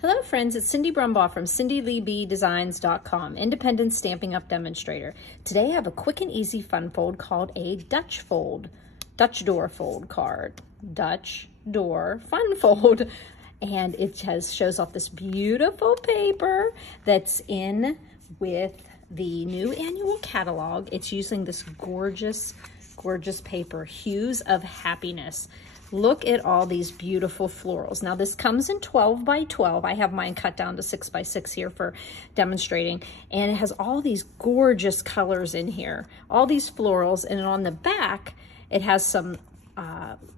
Hello friends, it's Cindy Brumbaugh from CindyLeeBDesigns.com, independent Stampin' Up! Demonstrator. Today I have a quick and easy fun fold called a Dutch door fold card. Dutch door fun fold. And it shows off this beautiful paper that's in with the new annual catalog. It's using this gorgeous, gorgeous paper, Hues of Happiness. Look at all these beautiful florals. Now this comes in 12 by 12. I have mine cut down to 6 by 6 here for demonstrating. And it has all these gorgeous colors in here, all these florals. And on the back, it has some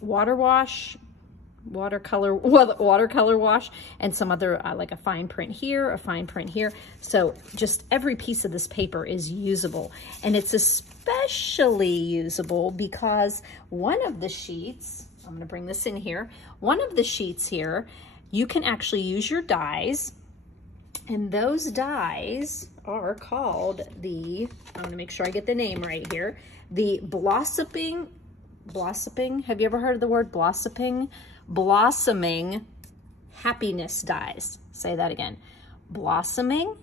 watercolor wash, and some other like a fine print here, a fine print here. So just every piece of this paper is usable. And it's especially usable because one of the sheets, I'm gonna bring this in here, one of the sheets here, you can actually use your dies, and those dies are called the, I'm gonna make sure I get the name right here, the blossoming, have you ever heard of the word blossoming happiness dies? Say that again, blossoming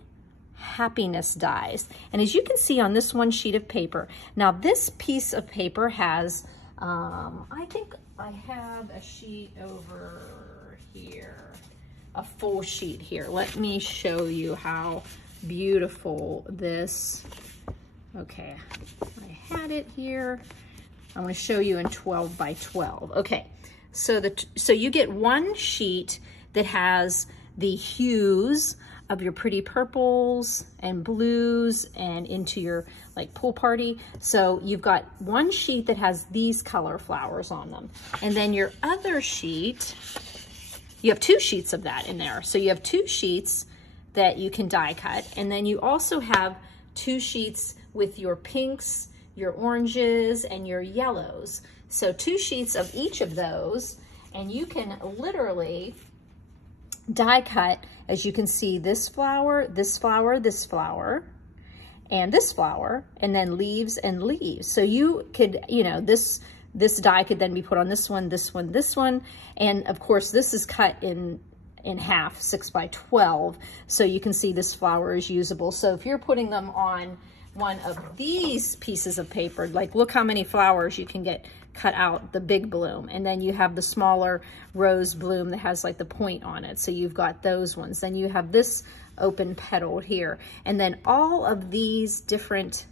happiness dies. And as you can see on this one sheet of paper, now this piece of paper has, I think I have a sheet over here, a full sheet here. Let me show you how beautiful this, okay, I had it here. I'm going to show you in 12 by 12. Okay, so you get one sheet that has the hues of your pretty purples and blues and into your like pool party. So you've got one sheet that has these color flowers on them. And then your other sheet, you have two sheets of that in there. So you have two sheets that you can die cut. And then you also have two sheets with your pinks, your oranges, and your yellows. So two sheets of each of those, and you can literally die cut, as you can see, this flower, this flower, this flower, and this flower, and then leaves and leaves. So you could, you know, this die could then be put on this one, this one, this one, and of course this is cut in half, 6 by 12, so you can see this flower is usable. So if you're putting them on one of these pieces of paper, like look how many flowers you can get cut out, the big bloom, and then you have the smaller rose bloom that has like the point on it. So you've got those ones. Then you have this open petal here, and then all of these different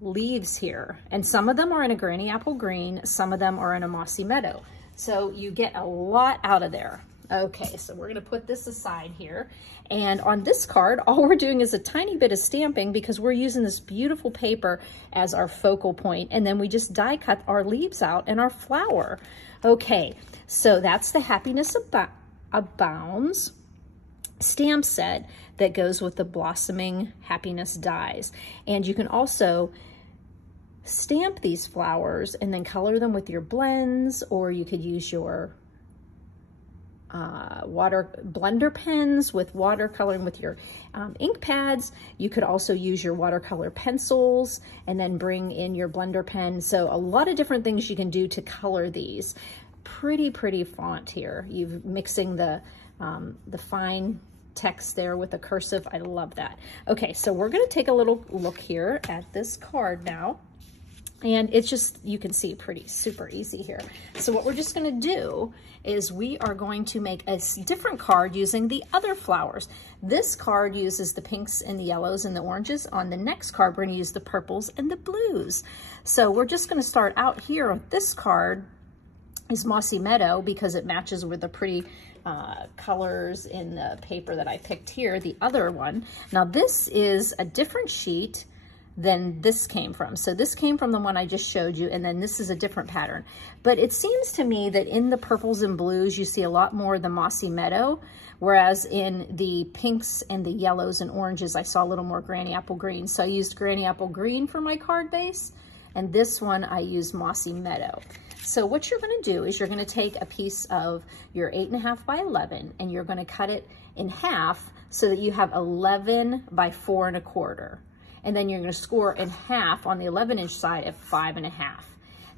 leaves here. And some of them are in a granny apple green, some of them are in a mossy meadow. So you get a lot out of there. Okay, so we're gonna put this aside here. And on this card, all we're doing is a tiny bit of stamping because we're using this beautiful paper as our focal point, and then we just die cut our leaves out and our flower. Okay, so that's the Happiness Abounds stamp set that goes with the Blossoming Happiness dies. And you can also stamp these flowers and then color them with your blends, or you could use your blender pens with watercoloring with your ink pads. You could also use your watercolor pencils and then bring in your blender pen. So a lot of different things you can do to color these. Pretty font here. You've mixing the fine text there with the cursive. I love that. Okay, so we're gonna take a little look here at this card now. And it's just, you can see pretty super easy here. So what we're just gonna do is we are going to make a different card using the other flowers. This card uses the pinks and the yellows and the oranges. On the next card, we're gonna use the purples and the blues. So we're just gonna start out here on this card is Mossy Meadow because it matches with the pretty colors in the paper that I picked here, the other one. Now this is a different sheet than this came from. So this came from the one I just showed you, and then this is a different pattern. But it seems to me that in the purples and blues, you see a lot more of the Mossy Meadow, whereas in the pinks and the yellows and oranges, I saw a little more Granny Apple Green. So I used Granny Apple Green for my card base, and this one I used Mossy Meadow. So what you're gonna do is you're gonna take a piece of your 8.5 by 11, and you're gonna cut it in half so that you have 11 by 4 1/4. And then you're gonna score in half on the 11-inch side at 5.5.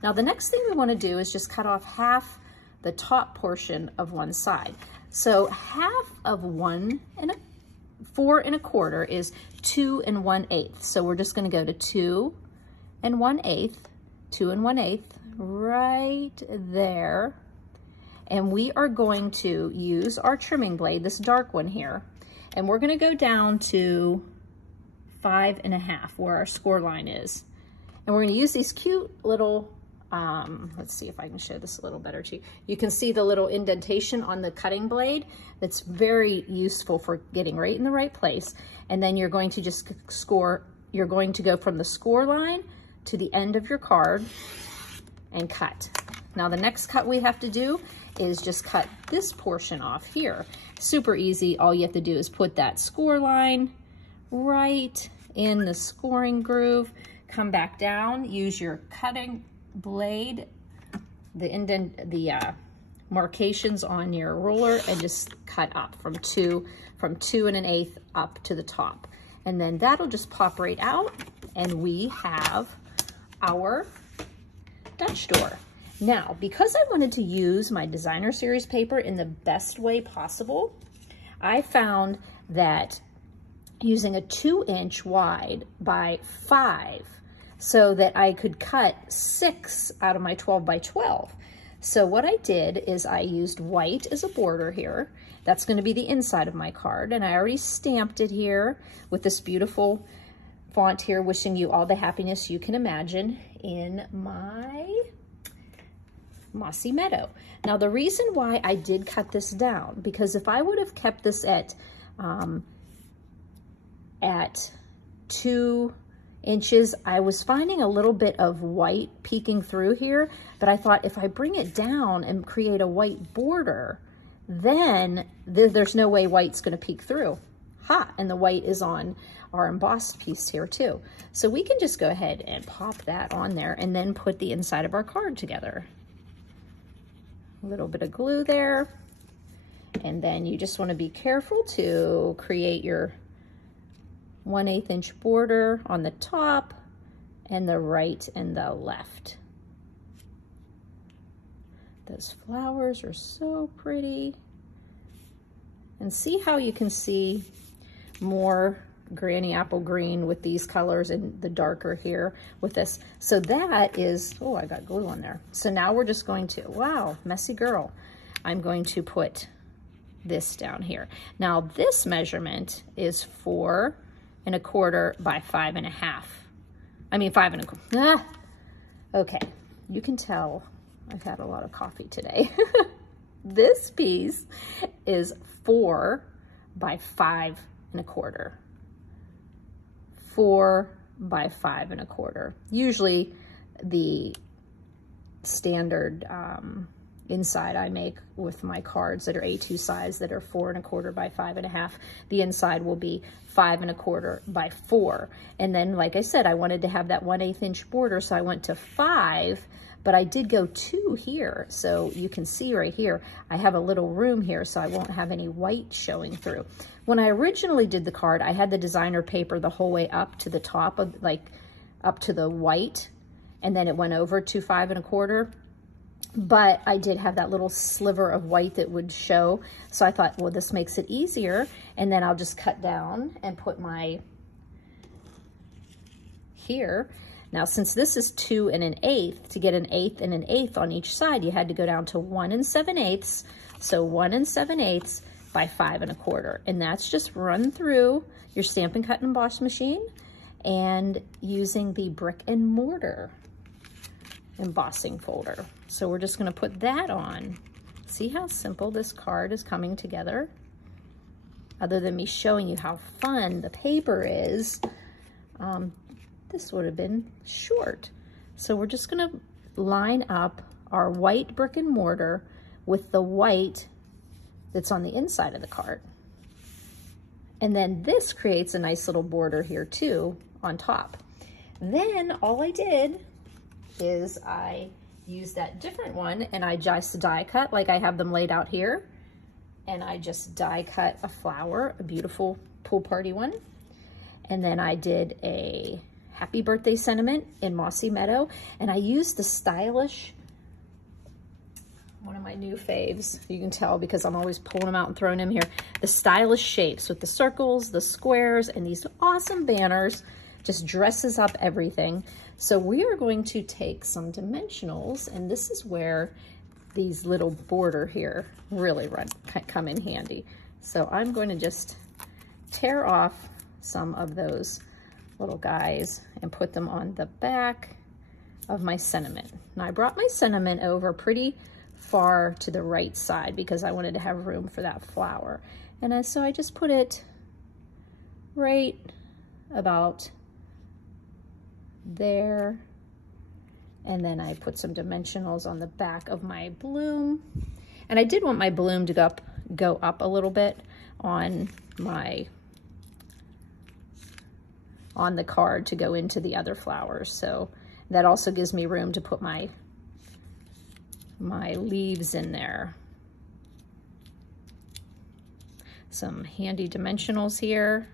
Now the next thing we wanna do is just cut off half the top portion of one side. So half of 4 1/4 is 2 1/8. So we're just going to go to 2 1/8, 2 1/8, right there. And we are going to use our trimming blade, this dark one here, and we're going to go down to 5 1/2 where our score line is. And we're going to use these cute little, let's see if I can show this a little better to you. You can see the little indentation on the cutting blade. That's very useful for getting right in the right place. And then you're going to just you're going to go from the score line to the end of your card and cut. Now the next cut we have to do is just cut this portion off here. Super easy. All you have to do is put that score line right in the scoring groove, come back down, use your cutting blade, the markations on your ruler, and just cut up from 2 1/8 up to the top. And then that'll just pop right out, and we have our Dutch door. Now, because I wanted to use my designer series paper in the best way possible, I found that using a 2-inch wide by 5 so that I could cut 6 out of my 12 by 12. So what I did is I used white as a border here. That's going to be the inside of my card, and I already stamped it here with this beautiful font here, wishing you all the happiness you can imagine in my Mossy Meadow. Now the reason why I did cut this down, because if I would have kept this at 2 inches, I was finding a little bit of white peeking through here, but I thought if I bring it down and create a white border, then there's no way white's going to peek through. And the white is on our embossed piece here too. So we can just go ahead and pop that on there and then put the inside of our card together. A little bit of glue there, and then you just want to be careful to create your 1/8 inch border on the top and the right and the left. Those flowers are so pretty. And see how you can see more granny apple green with these colors and the darker here with this. So that is, oh, I got glue on there. So now we're just going to, wow, messy girl. I'm going to put this down here. Now this measurement is 4 1/4 by 5 1/2. I mean 5 1/4. Okay, you can tell I've had a lot of coffee today. This piece is 4 by 5 1/4. 4 by 5 1/4. Usually the standard inside I make with my cards that are A2 size that are 4 1/4 by 5 1/2. The inside will be 5 1/4 by 4. And then, like I said, I wanted to have that 1/8 inch border, so I went to 5, but I did go 2 here. So you can see right here, I have a little room here, so I won't have any white showing through. When I originally did the card, I had the designer paper the whole way up to the top of, like, up to the white, and then it went over to 5 1/4. But I did have that little sliver of white that would show. So I thought, well, this makes it easier. And then I'll just cut down and put my here. Now, since this is 2 1/8, to get an 1/8 and an 1/8 on each side, you had to go down to 1 7/8. So 1 7/8 by 5 1/4. And that's just run through your Stampin' Cut and Emboss machine and using the brick and mortar embossing folder. So we're just going to put that on. See how simple this card is coming together? Other than me showing you how fun the paper is, this would have been short. So we're just going to line up our white brick and mortar with the white that's on the inside of the card. And then this creates a nice little border here too on top. Then all I did is I used that different one and I just die cut like I have them laid out here. And I just die cut a flower, a beautiful pool party one. And then I did a happy birthday sentiment in Mossy Meadow. And I used the stylish, one of my new faves. You can tell because I'm always pulling them out and throwing them here. The stylish shapes with the circles, the squares, and these awesome banners. Just dresses up everything. So we are going to take some dimensionals, and this is where these little border here really come in handy. So I'm going to just tear off some of those little guys and put them on the back of my sentiment. Now I brought my sentiment over pretty far to the right side because I wanted to have room for that flower. And so I just put it right about there. And then I put some dimensionals on the back of my bloom. And I did want my bloom to go up a little bit on the card to go into the other flowers. So that also gives me room to put my leaves in there. Some handy dimensionals here.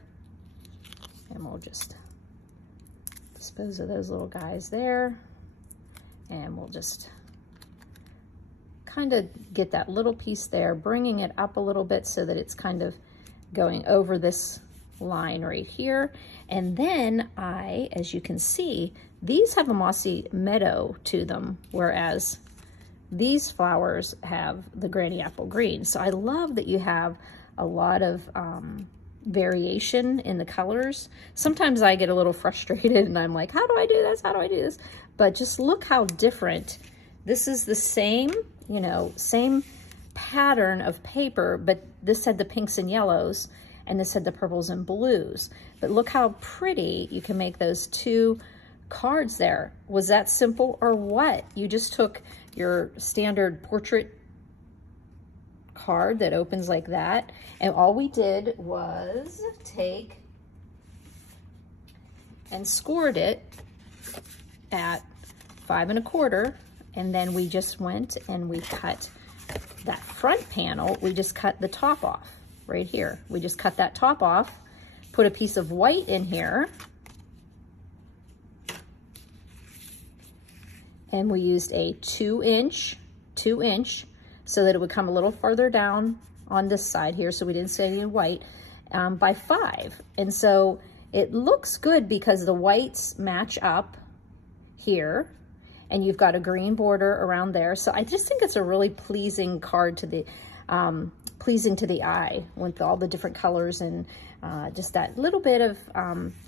And we'll just dispose of those little guys there. And we'll just kind of get that little piece there, bringing it up a little bit so that it's kind of going over this line right here. And then as you can see, these have a mossy meadow to them, whereas these flowers have the granny apple green. So I love that you have a lot of variation in the colors. Sometimes I get a little frustrated and I'm like, how do I do this? How do I do this? But just look how different. This is the same, you know, same pattern of paper, but this had the pinks and yellows and this had the purples and blues. But look how pretty you can make those two cards there. Was that simple or what? You just took your standard portrait card that opens like that, and all we did was take and scored it at 5 1/4, and then we just went and we cut that front panel. We just cut the top off right here. We just cut that top off, put a piece of white in here, and we used a 2 inch so that it would come a little farther down on this side here, so we didn't say any white, by 5. And so it looks good because the whites match up here, and you've got a green border around there. So I just think it's a really pleasing card to the, pleasing to the eye with all the different colors and just that little bit of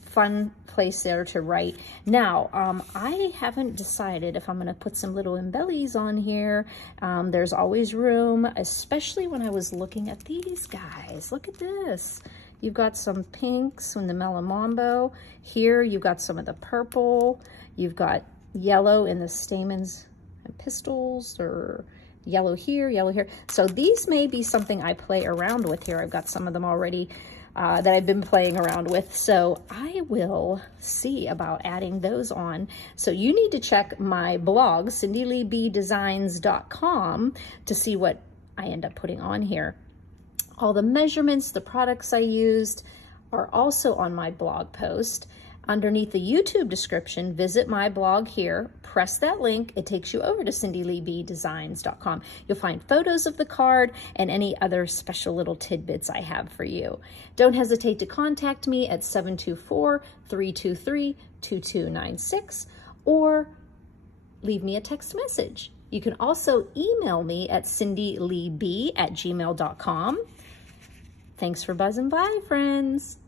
fun place there to write. Now, I haven't decided if I'm gonna put some little embellies on here. There's always room, especially when I was looking at these guys. Look at this. You've got some pinks in the Melamombo. Here, you've got some of the purple. You've got yellow in the stamens and pistils, or yellow here, yellow here. So these may be something I play around with here. I've got some of them already that I've been playing around with. So I will see about adding those on. So you need to check my blog, cindyleebdesigns.com, to see what I end up putting on here. All the measurements, the products I used are also on my blog post. Underneath the YouTube description, visit my blog here, press that link, it takes you over to cindyleebdesigns.com. You'll find photos of the card and any other special little tidbits I have for you. Don't hesitate to contact me at 724-323-2296 or leave me a text message. You can also email me at cindyleeb@gmail.com. Thanks for buzzing by, friends.